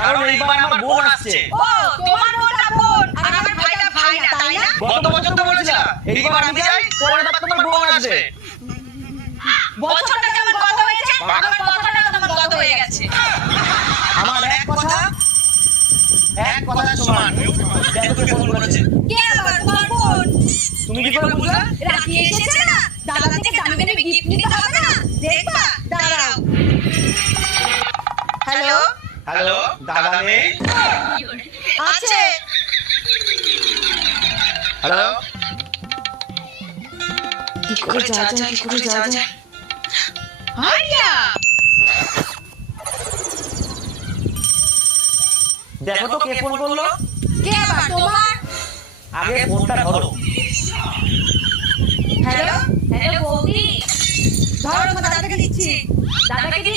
কারণ এইবার আমার বোন আসছে। ও তোমার বোনটা বোন আর আমার ভাইটা ভাই না, তাই না? গত বছর তো বলেছিলাম এইবার আমি যাই, পরের বার তোমার বোন আসবে। বছরটা যেমন গত হয়েছে আমার কথাটা তেমন গত হয়ে গেছে। আমার এক কথা সমান। দেখো কে ফোন করেছে। কে আবার? তোমার বোন। তুমি কি করে বুঝলে? রাখি এসেছে না, দাদা থেকে দামি দামি গিফট নিতে হবে না, দেখবা, দাঁড়াও। হ্যালো, হ্যালো, দাদা নেই? আছে। হ্যালো, কি করে যাওয়া যায়? আইয়া, দেখো তো কে ফোন করলো। কে আবার? তোমার। আগে ফোনটা ধরো। হ্যালো, হ্যালো বৌদি, ধরো, দাদাকে দিচ্ছি। দাদাকে